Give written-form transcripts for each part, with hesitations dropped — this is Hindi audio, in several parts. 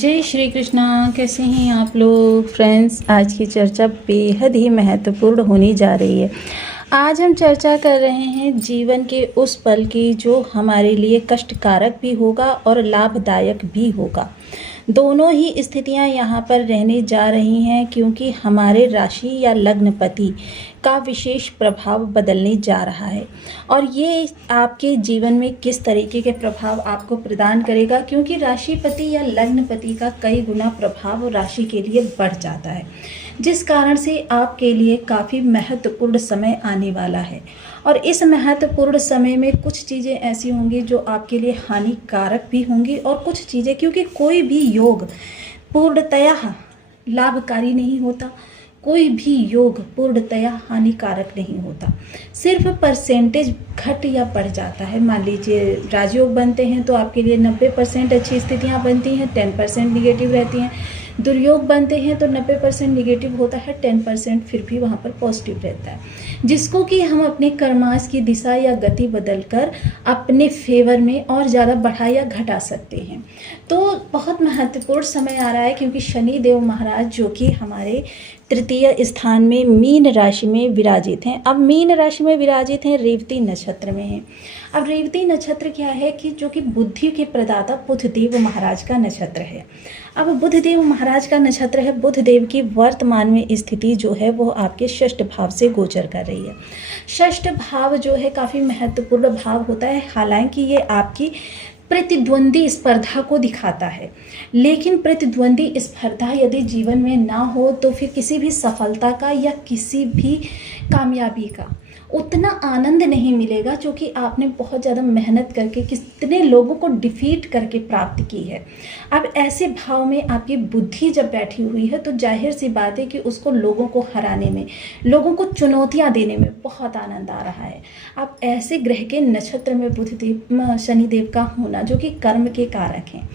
जय श्री कृष्णा। कैसे हैं आप लोग फ्रेंड्स। आज की चर्चा बेहद ही महत्वपूर्ण होने जा रही है। आज हम चर्चा कर रहे हैं जीवन के उस पल की जो हमारे लिए कष्टकारक भी होगा और लाभदायक भी होगा। दोनों ही स्थितियां यहाँ पर रहने जा रही हैं क्योंकि हमारे राशि या लग्नपति का विशेष प्रभाव बदलने जा रहा है और ये आपके जीवन में किस तरीके के प्रभाव आपको प्रदान करेगा, क्योंकि राशिपति या लग्नपति का कई गुना प्रभाव राशि के लिए बढ़ जाता है, जिस कारण से आपके लिए काफ़ी महत्वपूर्ण समय आने वाला है। और इस महत्वपूर्ण समय में कुछ चीज़ें ऐसी होंगी जो आपके लिए हानिकारक भी होंगी और कुछ चीज़ें, क्योंकि कोई भी योग पूर्णतया लाभकारी नहीं होता, कोई भी योग पूर्णतया हानिकारक नहीं होता, सिर्फ परसेंटेज घट या बढ़ जाता है। मान लीजिए राजयोग बनते हैं तो आपके लिए 90% अच्छी स्थितियां बनती हैं, 10% निगेटिव रहती हैं। दुर्योग बनते हैं तो 90% निगेटिव होता है, 10% फिर भी वहाँ पर पॉजिटिव रहता है, जिसको कि हम अपने कर्माश की दिशा या गति बदलकर अपने फेवर में और ज़्यादा बढ़ा या घटा सकते हैं। तो बहुत महत्वपूर्ण समय आ रहा है क्योंकि शनि देव महाराज जो कि हमारे तृतीय स्थान में मीन राशि में विराजित हैं। अब मीन राशि में विराजित हैं, रेवती नक्षत्र में हैं। अब रेवती नक्षत्र क्या है कि जो कि बुद्धि के प्रदाता बुधदेव महाराज का नक्षत्र है। अब बुधदेव महाराज का नक्षत्र है। बुधदेव की वर्तमान में स्थिति जो है वो आपके षष्ठ भाव से गोचर कर रही है। षष्ठ भाव जो है काफ़ी महत्वपूर्ण भाव होता है, हालांकि ये आपकी प्रतिद्वंदी स्पर्धा को दिखाता है, लेकिन प्रतिद्वंदी स्पर्धा यदि जीवन में ना हो तो फिर किसी भी सफलता का या किसी भी कामयाबी का उतना आनंद नहीं मिलेगा जो कि आपने बहुत ज़्यादा मेहनत करके कितने लोगों को डिफीट करके प्राप्त की है। अब ऐसे भाव में आपकी बुद्धि जब बैठी हुई है तो जाहिर सी बात है कि उसको लोगों को हराने में, लोगों को चुनौतियां देने में बहुत आनंद आ रहा है। अब ऐसे ग्रह के नक्षत्र में बुधदेव शनिदेव का होना जो कि कर्म के कारक हैं।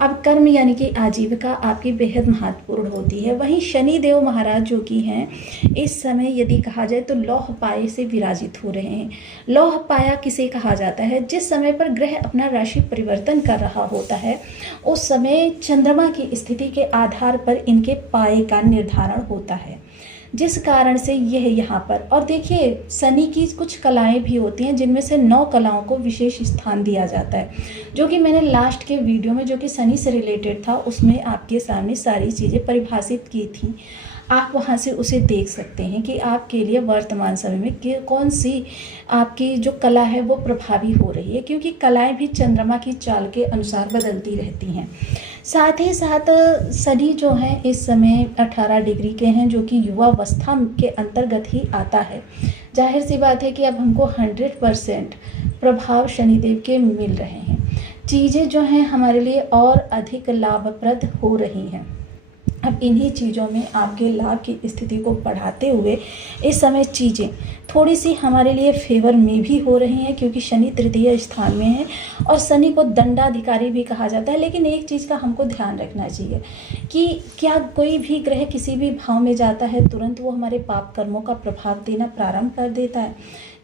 अब कर्म यानी कि आजीविका आपकी बेहद महत्वपूर्ण होती है। वहीं शनि देव महाराज जो कि हैं इस समय यदि कहा जाए तो लौह पाए से विराजित हो रहे हैं। लौह पाया किसे कहा जाता है? जिस समय पर ग्रह अपना राशि परिवर्तन कर रहा होता है उस समय चंद्रमा की स्थिति के आधार पर इनके पाए का निर्धारण होता है, जिस कारण से यह यहाँ पर, और देखिए शनि की कुछ कलाएं भी होती हैं जिनमें से 9 कलाओं को विशेष स्थान दिया जाता है, जो कि मैंने लास्ट के वीडियो में जो कि शनि से रिलेटेड था उसमें आपके सामने सारी चीज़ें परिभाषित की थी। आप वहाँ से उसे देख सकते हैं कि आपके लिए वर्तमान समय में कौन सी आपकी जो कला है वो प्रभावी हो रही है, क्योंकि कलाएं भी चंद्रमा की चाल के अनुसार बदलती रहती हैं। साथ ही साथ शनि जो है इस समय 18 डिग्री के हैं, जो कि युवावस्था के अंतर्गत ही आता है। जाहिर सी बात है कि अब हमको 100% प्रभाव शनिदेव के मिल रहे हैं। चीज़ें जो हैं हमारे लिए और अधिक लाभप्रद हो रही हैं। अब इन्हीं चीज़ों में आपके लाभ की स्थिति को बढ़ाते हुए इस समय चीज़ें थोड़ी सी हमारे लिए फेवर में भी हो रही हैं, क्योंकि शनि तृतीय स्थान में है और शनि को दंडाधिकारी भी कहा जाता है। लेकिन एक चीज़ का हमको ध्यान रखना चाहिए कि क्या कोई भी ग्रह किसी भी भाव में जाता है तुरंत वो हमारे पाप कर्मों का प्रभाव देना प्रारंभ कर देता है?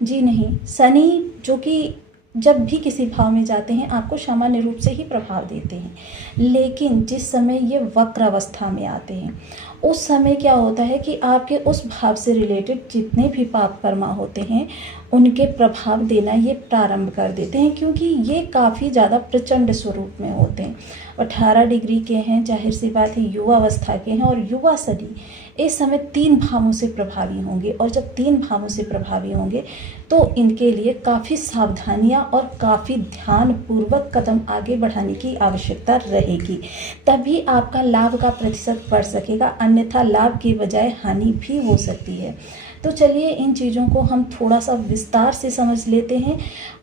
जी नहीं। शनि जो कि जब भी किसी भाव में जाते हैं आपको सामान्य रूप से ही प्रभाव देते हैं, लेकिन जिस समय ये वक्र अवस्था में आते हैं उस समय क्या होता है कि आपके उस भाव से रिलेटेड जितने भी पाप कर्मा होते हैं उनके प्रभाव देना ये प्रारंभ कर देते हैं, क्योंकि ये काफ़ी ज़्यादा प्रचंड स्वरूप में होते हैं। 18 डिग्री के हैं, जाहिर सी बात है युवा अवस्था के हैं, और युवा शनि इस समय 3 भावों से प्रभावी होंगे, और जब 3 भावों से प्रभावी होंगे तो इनके लिए काफ़ी सावधानियां और काफ़ी ध्यानपूर्वक कदम आगे बढ़ाने की आवश्यकता रहेगी, तभी आपका लाभ का प्रतिशत बढ़ सकेगा, अन्यथा लाभ की बजाय हानि भी हो सकती है। तो चलिए इन चीज़ों को हम थोड़ा सा विस्तार से समझ लेते हैं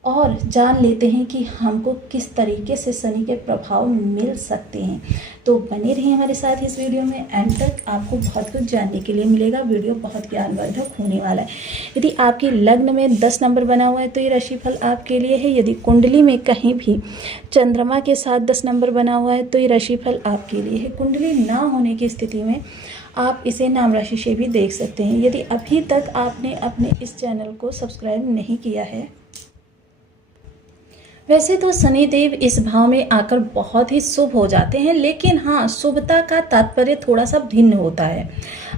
और जान लेते हैं कि हमको किस तरीके से शनि के प्रभाव मिल सकते हैं। तो बने रहिए हमारे साथ इस वीडियो में, एंड तक आपको बहुत कुछ जानने के लिए मिलेगा। वीडियो बहुत ज्ञानवर्धक होने वाला है। यदि आपके लग्न में 10 नंबर बना हुआ है तो ये राशिफल आपके लिए है। यदि कुंडली में कहीं भी चंद्रमा के साथ 10 नंबर बना हुआ है तो ये राशिफल आपके लिए है। कुंडली ना होने की स्थिति में आप इसे नाम राशि से भी देख सकते हैं। यदि अभी तक आपने अपने इस चैनल को सब्सक्राइब नहीं किया है वैसे तो शनिदेव इस भाव में आकर बहुत ही शुभ हो जाते हैं, लेकिन हाँ, शुभता का तात्पर्य थोड़ा सा भिन्न होता है।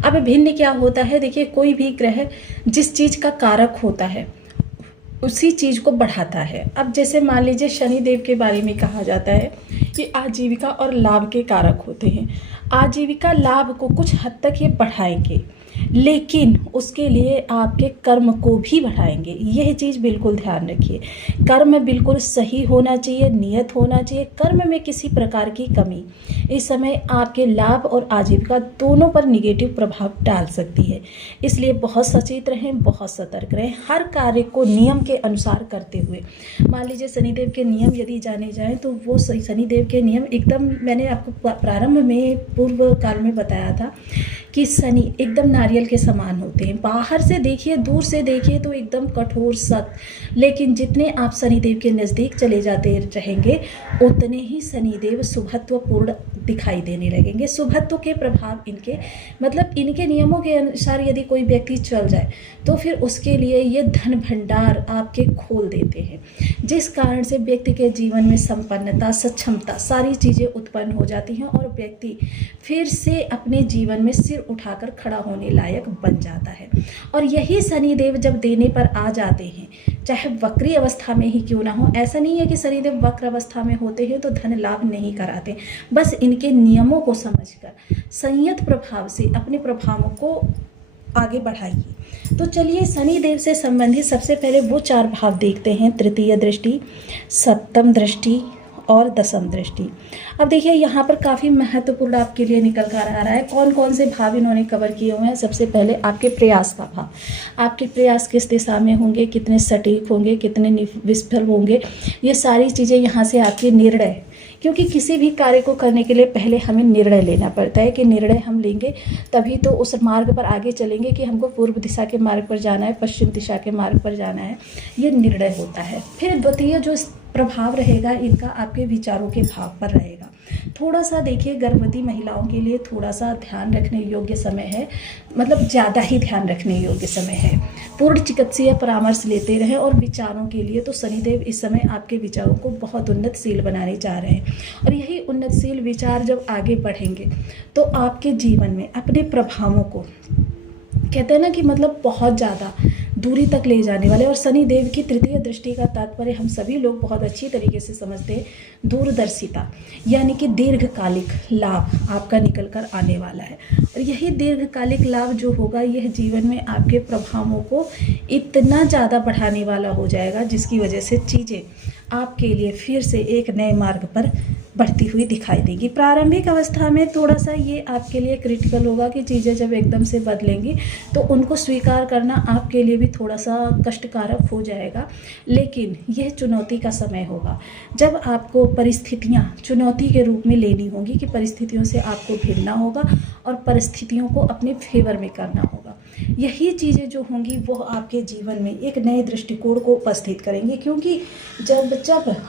अब भिन्न क्या होता है, देखिए कोई भी ग्रह जिस चीज़ का कारक होता है उसी चीज़ को बढ़ाता है। अब जैसे मान लीजिए शनिदेव के बारे में कहा जाता है कि आजीविका और लाभ के कारक होते हैं। आजीविका लाभ को कुछ हद तक ये बढ़ाएंगे, लेकिन उसके लिए आपके कर्म को भी बढ़ाएंगे। यह चीज़ बिल्कुल ध्यान रखिए। कर्म बिल्कुल सही होना चाहिए, नियत होना चाहिए। कर्म में किसी प्रकार की कमी इस समय आपके लाभ और आजीविका दोनों पर निगेटिव प्रभाव डाल सकती है। इसलिए बहुत सचेत रहें, बहुत सतर्क रहें। हर कार्य को नियम के अनुसार करते हुए, मान लीजिए शनिदेव के नियम यदि जाने जाएं तो वो शनिदेव के नियम एकदम, मैंने आपको प्रारंभ में पूर्व काल में बताया था कि शनि एकदम नारियल के समान होते हैं। बाहर से देखिए, दूर से देखिए तो एकदम कठोर सख्त, लेकिन जितने आप शनिदेव के नज़दीक चले जाते रहेंगे उतने ही शनिदेव शुभत्वपूर्ण दिखाई देने लगेंगे। शुभत्व के प्रभाव इनके, मतलब इनके नियमों के अनुसार यदि कोई व्यक्ति चल जाए तो फिर उसके लिए ये धन भंडार आपके खोल देते हैं, जिस कारण से व्यक्ति के जीवन में संपन्नता, सक्षमता, सारी चीज़ें उत्पन्न हो जाती हैं और व्यक्ति फिर से अपने जीवन में सिर उठाकर खड़ा होने लायक बन जाता है। और यही शनिदेव जब देने पर आ जाते हैं, चाहे वक्री अवस्था में ही क्यों ना हो, ऐसा नहीं है कि शनिदेव वक्र अवस्था में होते हैं तो धन लाभ नहीं कराते। बस इनके नियमों को समझकर संयत प्रभाव से अपने प्रभावों को आगे बढ़ाइए। तो चलिए शनिदेव से संबंधित सबसे पहले वो 4 भाव देखते हैं, तृतीय दृष्टि, सप्तम दृष्टि और दशम दृष्टि। अब देखिए यहाँ पर काफ़ी महत्वपूर्ण आपके लिए निकल कर आ रहा है। कौन कौन से भाव इन्होंने कवर किए हुए हैं। सबसे पहले आपके प्रयास का भाव, आपके प्रयास किस दिशा में होंगे, कितने सटीक होंगे, कितने विफल होंगे, ये सारी चीज़ें यहाँ से आपके निर्णय, क्योंकि किसी भी कार्य को करने के लिए पहले हमें निर्णय लेना पड़ता है कि निर्णय हम लेंगे तभी तो उस मार्ग पर आगे चलेंगे कि हमको पूर्व दिशा के मार्ग पर जाना है, पश्चिम दिशा के मार्ग पर जाना है, ये निर्णय होता है। फिर द्वितीय जो प्रभाव रहेगा इनका आपके विचारों के भाव पर रहेगा। थोड़ा सा देखिए गर्भवती महिलाओं के लिए थोड़ा सा ध्यान रखने योग्य समय है, मतलब ज़्यादा ही ध्यान रखने योग्य समय है। पूर्ण चिकित्सीय परामर्श लेते रहें। और विचारों के लिए तो शनिदेव इस समय आपके विचारों को बहुत उन्नतशील बनाने जा रहे हैं, और यही उन्नतशील विचार जब आगे बढ़ेंगे तो आपके जीवन में अपने प्रभावों को, कहते हैं ना कि मतलब बहुत ज़्यादा दूरी तक ले जाने वाले। और शनिदेव की तृतीय दृष्टि का तात्पर्य हम सभी लोग बहुत अच्छी तरीके से समझते हैं, दूरदर्शिता, यानी कि दीर्घकालिक लाभ आपका निकल कर आने वाला है। और यही दीर्घकालिक लाभ जो होगा यह जीवन में आपके प्रभावों को इतना ज़्यादा बढ़ाने वाला हो जाएगा, जिसकी वजह से चीज़ें आपके लिए फिर से एक नए मार्ग पर बढ़ती हुई दिखाई देगी। प्रारंभिक अवस्था में थोड़ा सा ये आपके लिए क्रिटिकल होगा कि चीज़ें जब एकदम से बदलेंगी तो उनको स्वीकार करना आपके लिए भी थोड़ा सा कष्टकारक हो जाएगा, लेकिन यह चुनौती का समय होगा जब आपको परिस्थितियाँ चुनौती के रूप में लेनी होंगी कि परिस्थितियों से आपको भिड़ना होगा और परिस्थितियों को अपने फेवर में करना होगा। यही चीज़ें जो होंगी वो आपके जीवन में एक नए दृष्टिकोण को उपस्थित करेंगे, क्योंकि जब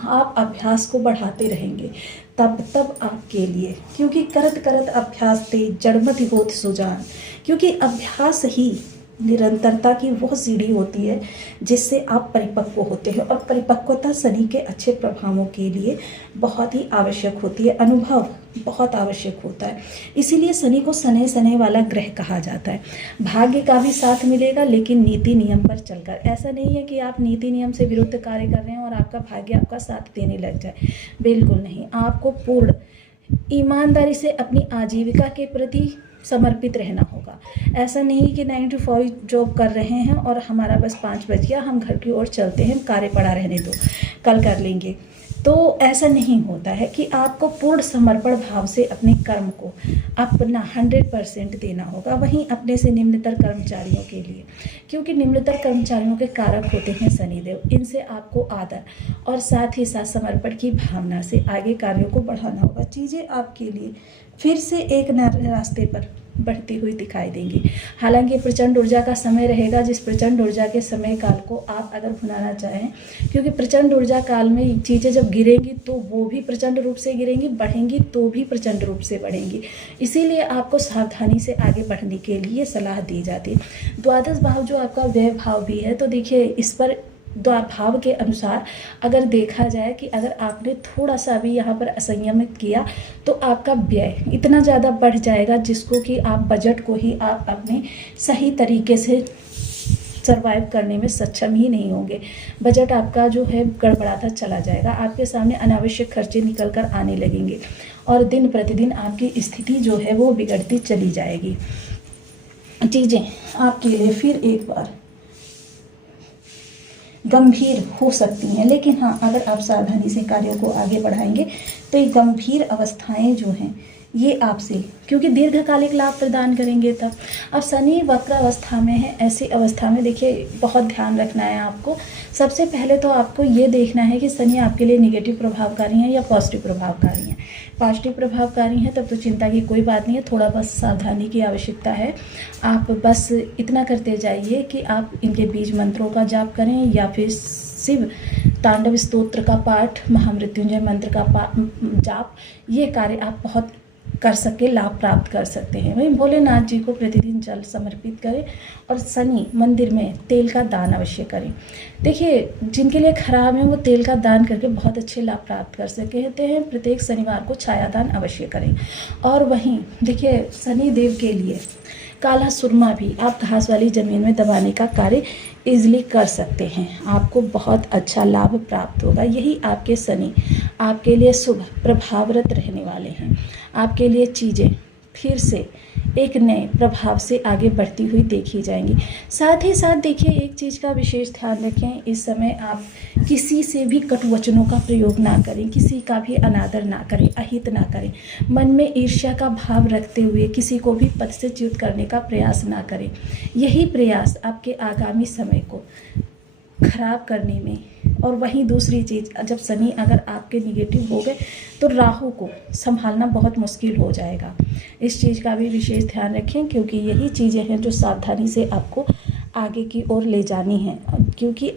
आप अभ्यास को बढ़ाते रहेंगे तब आपके लिए, क्योंकि करत करत अभ्यास ते जड़मति होत सुजान, क्योंकि अभ्यास ही निरंतरता की वह सीढ़ी होती है जिससे आप परिपक्व होते हैं। और परिपक्वता शनि के अच्छे प्रभावों के लिए बहुत ही आवश्यक होती है, अनुभव बहुत आवश्यक होता है। इसीलिए शनि को सने सने वाला ग्रह कहा जाता है। भाग्य का भी साथ मिलेगा, लेकिन नीति नियम पर चलकर। ऐसा नहीं है कि आप नीति नियम से विरुद्ध कार्य कर रहे हैं और आपका भाग्य आपका साथ देने लग जाए, बिल्कुल नहीं। आपको पूर्ण ईमानदारी से अपनी आजीविका के प्रति समर्पित रहना होगा। ऐसा नहीं कि 9 to 5 जॉब कर रहे हैं और हमारा बस 5 बज गया, हम घर की ओर चलते हैं, कार्य पड़ा रहने दो, कल कर लेंगे। तो ऐसा नहीं होता है कि आपको पूर्ण समर्पण भाव से अपने कर्म को अपना 100% देना होगा। वहीं अपने से निम्नतर कर्मचारियों के लिए, क्योंकि निम्नतर कर्मचारियों के कारक होते हैं शनिदेव, इनसे आपको आदर और साथ ही साथ समर्पण की भावना से आगे कार्यों को बढ़ाना होगा। चीज़ें आपके लिए फिर से एक नए रास्ते पर बढ़ती हुई दिखाई देंगी। हालांकि प्रचंड ऊर्जा का समय रहेगा, जिस प्रचंड ऊर्जा के समय काल को आप अगर भुनाना चाहें, क्योंकि प्रचंड ऊर्जा काल में चीज़ें जब गिरेंगी तो वो भी प्रचंड रूप से गिरेंगी, बढ़ेंगी तो भी प्रचंड रूप से बढ़ेंगी। इसीलिए आपको सावधानी से आगे बढ़ने के लिए सलाह दी जाती है। द्वादश भाव जो आपका व्यय भाव भी है, तो देखिए इस पर भाव के अनुसार अगर देखा जाए कि अगर आपने थोड़ा सा भी यहाँ पर असंयमित किया तो आपका व्यय इतना ज़्यादा बढ़ जाएगा जिसको कि आप बजट को ही आप अपने सही तरीके से सर्वाइव करने में सक्षम ही नहीं होंगे। बजट आपका जो है गड़बड़ाता चला जाएगा, आपके सामने अनावश्यक खर्चे निकल कर आने लगेंगे और दिन प्रतिदिन आपकी स्थिति जो है वो बिगड़ती चली जाएगी। चीज़ें आपके लिए फिर एक बार गंभीर हो सकती हैं, लेकिन हाँ अगर आप सावधानी से कार्यों को आगे बढ़ाएंगे तो ये गंभीर अवस्थाएं जो हैं ये आपसे, क्योंकि दीर्घकालिक लाभ प्रदान करेंगे। तब अब शनि वक्र अवस्था में है, ऐसी अवस्था में देखिए बहुत ध्यान रखना है आपको। सबसे पहले तो आपको ये देखना है कि शनि आपके लिए नेगेटिव प्रभावकारी हैं या पॉजिटिव प्रभावकारी हैं। पॉजिटिव प्रभावकारी हैं तब तो चिंता की कोई बात नहीं है, थोड़ा बस सावधानी की आवश्यकता है। आप बस इतना करते जाइए कि आप इनके बीज मंत्रों का जाप करें या फिर शिव तांडव स्तोत्र का पाठ, महामृत्युंजय मंत्र का जाप, ये कार्य आप बहुत कर सके, लाभ प्राप्त कर सकते हैं। वहीं भोलेनाथ जी को प्रतिदिन जल समर्पित करें और शनि मंदिर में तेल का दान अवश्य करें। देखिए जिनके लिए खराब है वो तेल का दान करके बहुत अच्छे लाभ प्राप्त कर सकते हैं। प्रत्येक शनिवार को छाया दान अवश्य करें। और वहीं देखिए शनि देव के लिए काला सुरमा भी आप घास वाली ज़मीन में दबाने का कार्य इजीली कर सकते हैं, आपको बहुत अच्छा लाभ प्राप्त होगा। यही आपके शनि आपके लिए शुभ प्रभावरत रहने वाले हैं। आपके लिए चीज़ें फिर से एक नए प्रभाव से आगे बढ़ती हुई देखी जाएंगी। साथ ही साथ देखिए एक चीज़ का विशेष ध्यान रखें, इस समय आप किसी से भी कटु वचनों का प्रयोग ना करें, किसी का भी अनादर ना करें, अहित ना करें। मन में ईर्ष्या का भाव रखते हुए किसी को भी पद से च्युत करने का प्रयास ना करें। यही प्रयास आपके आगामी समय को खराब करने में। और वहीं दूसरी चीज़, जब शनि अगर आपके निगेटिव हो गए तो राहु को संभालना बहुत मुश्किल हो जाएगा। इस चीज़ का भी विशेष ध्यान रखें, क्योंकि यही चीज़ें हैं जो सावधानी से आपको आगे की ओर ले जानी हैं, क्योंकि